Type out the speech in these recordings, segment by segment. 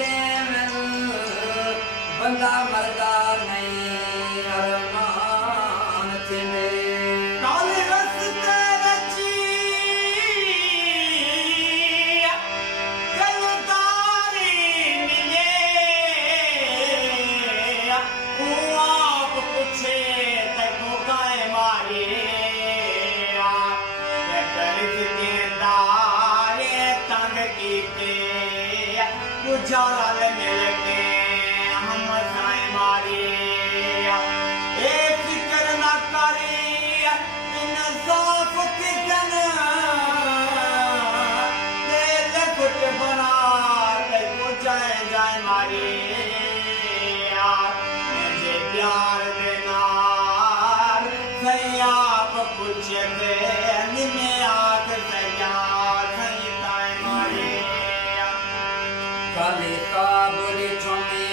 दे बंदा मरदा नहीं अरमान थे काले रस्ते बची गलदारी मिले आप पूछे तको काए मारे तंग कीते गुजारा मिल के हम साए मारे ए फिक्र ना करे इंसाफ कितन दिल कुट बना को जाए जाए मारे मुझे प्यार देना सही आप पूछे निमे आग सया सही ताए मारे काले काबुल छमे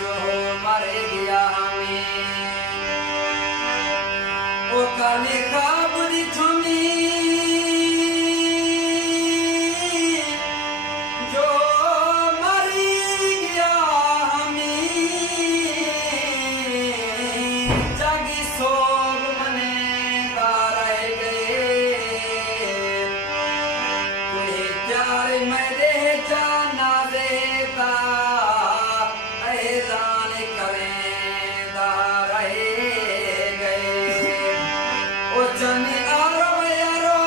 जो मर गया हमें वो काले काबुल छमे जो मर गया हमें जागी सोग मने जाना देता ऐलान करेंदा रहे गए ओ जनी आरो यारो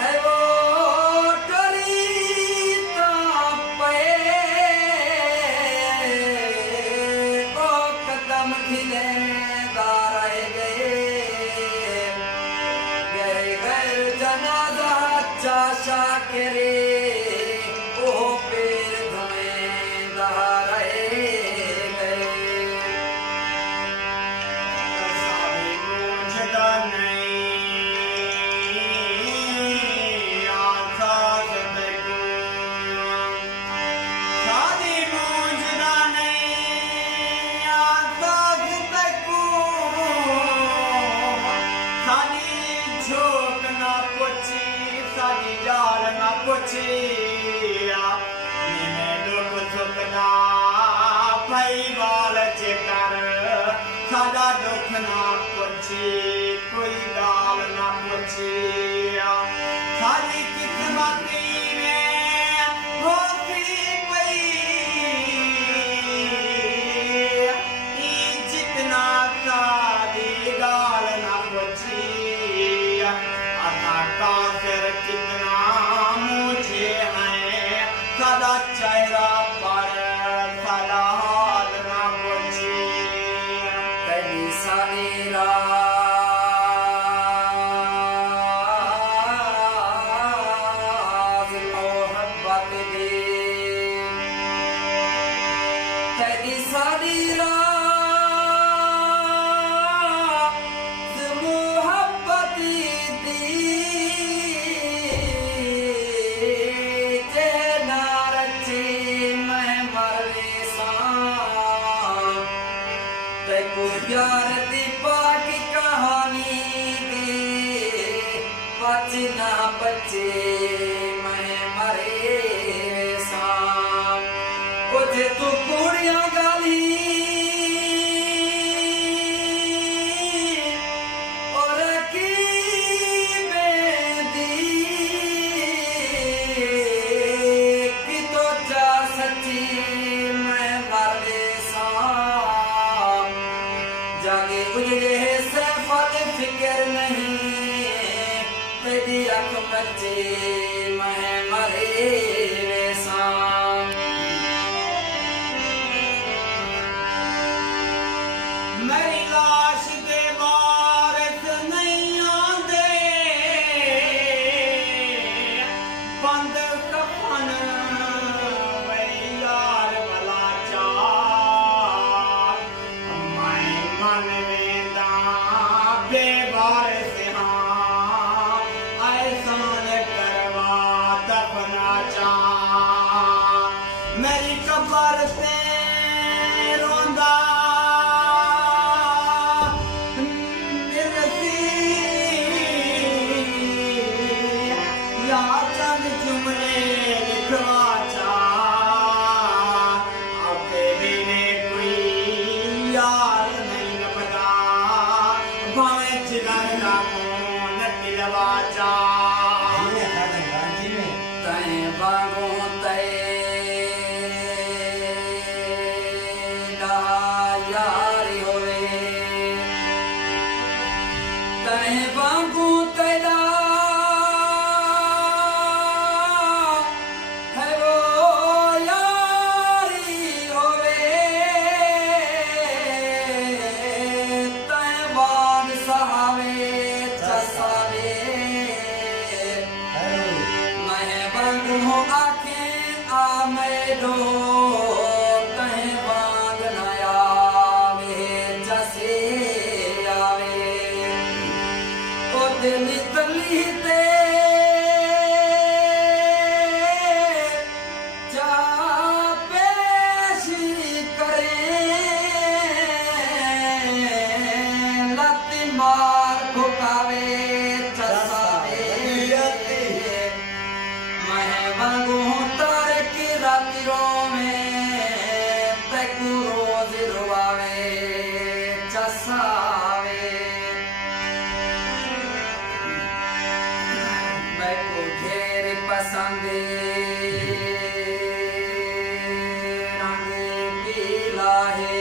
है वो टरी पे ओ कदम खिलेंदा रह गए जनाजा चाशा करे ओ पेर धुएंदा रह गए साबे मुझदा नहीं आसास तको सादी मुझदा नहीं आसास तको सादी झोंक ना पोची सादी जाल ना पोची निमे दुख सुख ना भाई बाल चेकर सादा दुख ना पोची कोई गाल ना पोची सारी किस्मत में होती पई जितना सादी गाल ना पोची अता काफिर कितना मुझे है सदा चेहरा पर सदा हाल ना पूछी कभी सारी राज मोहब्बत दे कभी सारी राज मोहब्बत दी प्यार दी पाकी कहानी दे बचना बच्चे मैं मरे साम उठे तू कुड़ियां गाली और की बेदी की तो जा सच्ची मैं मरे साम जागे उजड़े से फल फिक्र नहीं तेरी अख बच्चे मैं मरे साम मेरी लाश दे वारिस नहीं आंदे बंद कफन वही यार भला चार मैं मन वेंदा बेवारिस हाँ ऐसान करवा दफना चा मेरी कब्र से रोंदा तय वांगू तय यारी होवे तय वांगू तेरा है वो यारी होवे तय वांग सहावे चसावे मैं वांगू आंखें आ मेडो तय वांग नया वे जसे आवे ओ दिली तली ते जा पेशी करे लती मार भुकावे चसावे मैं वांगू तारे की रातियों में तैकू रोज रुवावे चसावे मैं को ढेर पसंद रंग पीला है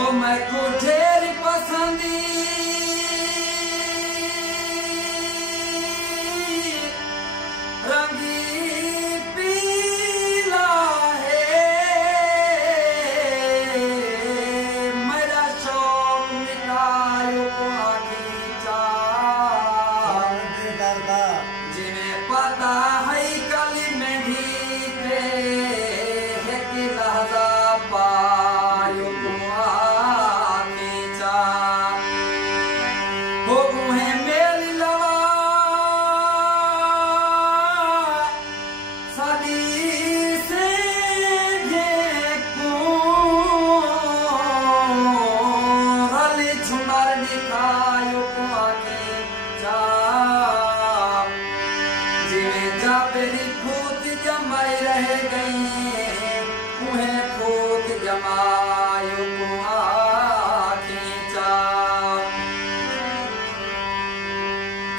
ओ मैं को ढेर पसंद रंगी पीला है मेरा शौक मिटायो आखी चा जिन्हें पता है कली में भी पे है कि लहजा पायो आखी चा हो उन्हें मेरी लवा सदी से ये रली झुमर दिखायो आके जा जिवे जा पेरी फूट जमाई रह गई उन्हें फूट जमायो आके जा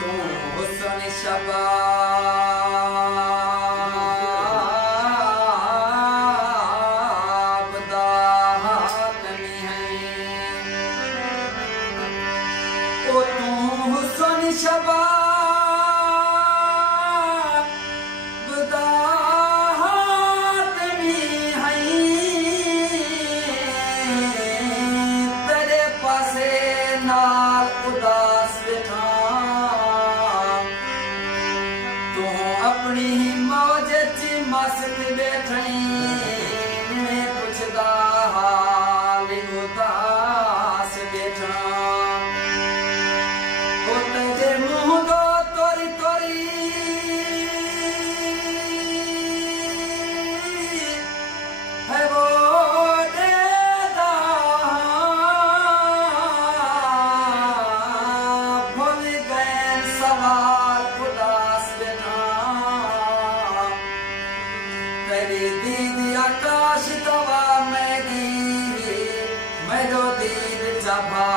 तू हुस्न शबाब दात में है ओ तू हुस्न शबाब दात में है तेरे पासे नाल उदास बैठा तू अपनी ही मौज च मस्त बैठई मैं पुछदा हाल उदास बैठा ओ तेरे मुंह दो तोरी तोरी है वो देदा भूल गए सवाल उदास बैठा तेरी दीदी आकाश दवा मैं दी मैं दो दीद जबा